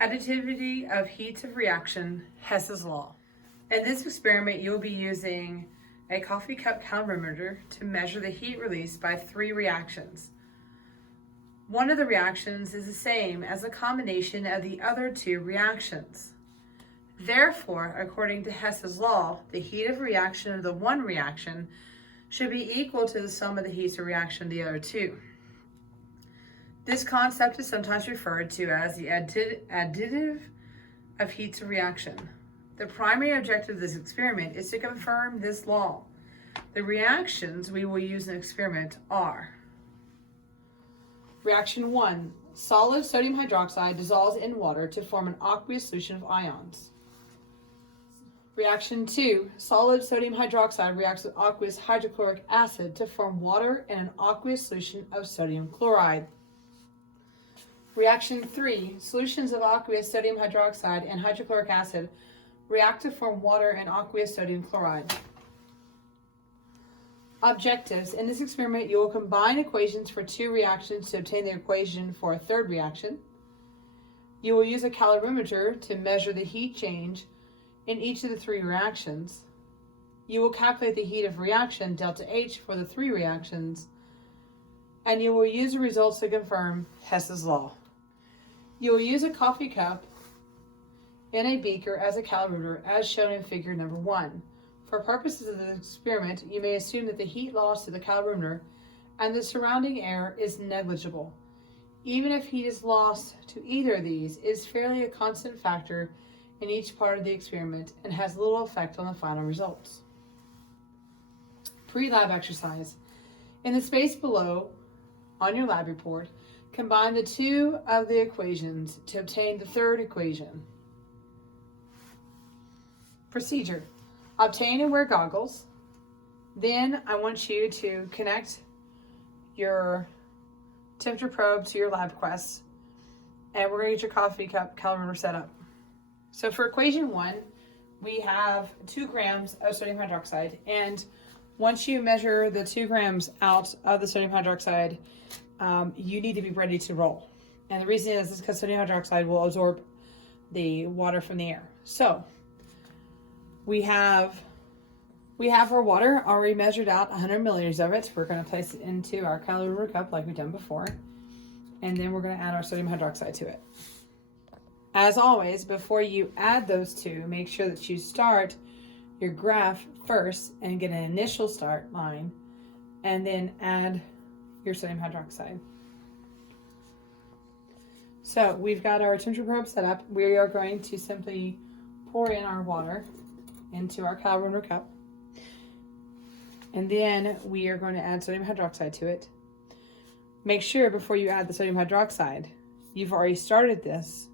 Additivity of heats of reaction, Hess's law. In this experiment, you will be using a coffee cup calorimeter to measure the heat released by 3 reactions. One of the reactions is the same as a combination of the other 2 reactions. Therefore, according to Hess's law, the heat of reaction of the one reaction should be equal to the sum of the heats of reaction of the other 2. This concept is sometimes referred to as the additive of heats of reaction. The primary objective of this experiment is to confirm this law. The reactions we will use in the experiment are: Reaction 1. Solid sodium hydroxide dissolves in water to form an aqueous solution of ions. Reaction 2. Solid sodium hydroxide reacts with aqueous hydrochloric acid to form water and an aqueous solution of sodium chloride. Reaction 3. Solutions of aqueous sodium hydroxide and hydrochloric acid react to form water and aqueous sodium chloride. Objectives. In this experiment, you will combine equations for 2 reactions to obtain the equation for a 3rd reaction. You will use a calorimeter to measure the heat change in each of the 3 reactions. You will calculate the heat of reaction, delta H, for the 3 reactions, and you will use the results to confirm Hess's law. You will use a coffee cup in a beaker as a calorimeter, as shown in figure number 1. For purposes of this experiment, you may assume that the heat loss to the calorimeter and the surrounding air is negligible. Even if heat is lost to either of these, it is fairly a constant factor in each part of the experiment and has little effect on the final results. Pre-lab exercise. In the space below on your lab report, combine the 2 of the equations to obtain the 3rd equation. Procedure. Obtain and wear goggles. Then I want you to connect your temperature probe to your LabQuest, and we're going to get your coffee cup calorimeter set up. So for equation 1, we have 2 grams of sodium hydroxide, and once you measure the 2 grams out of the sodium hydroxide, you need to be ready to roll. And the reason is because sodium hydroxide will absorb the water from the air. So we have our water already measured out, 100 milliliters of it. We're going to place it into our calorimeter cup like we've done before, and then we're going to add our sodium hydroxide to it. As always, before you add those 2, make sure that you start your graph first and get an initial start line, and then add your sodium hydroxide. So we've got our temperature probe set up. We are going to simply pour in our water into our calorimeter cup, and then we are going to add sodium hydroxide to it. Make sure before you add the sodium hydroxide, you've already started this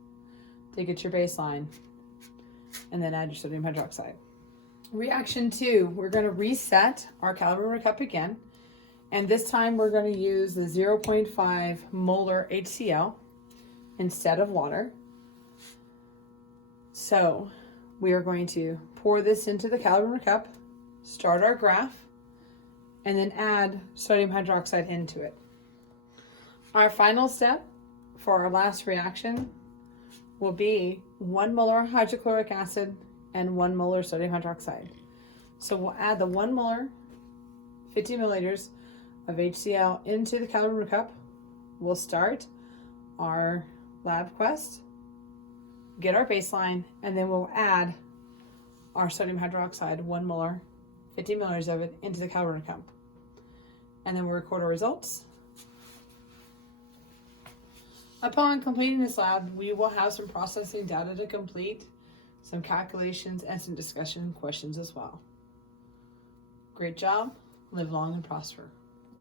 to get your baseline, and then add your sodium hydroxide. Reaction 2, we're going to reset our calorimeter cup again, and this time we're going to use the 0.5 molar HCl instead of water. So we are going to pour this into the calorimeter cup, start our graph, and then add sodium hydroxide into it. Our final step for our last reaction will be 1 molar hydrochloric acid and 1 molar sodium hydroxide. So we'll add the 1 molar, 50 milliliters of HCl into the calorimeter cup. We'll start our LabQuest, get our baseline, and then we'll add our sodium hydroxide, 1 molar, 50 milliliters of it, into the calorimeter cup. And then we'll record our results. Upon completing this lab, we will have some processing data to complete, some calculations, and some discussion questions as well. Great job. Live long and prosper.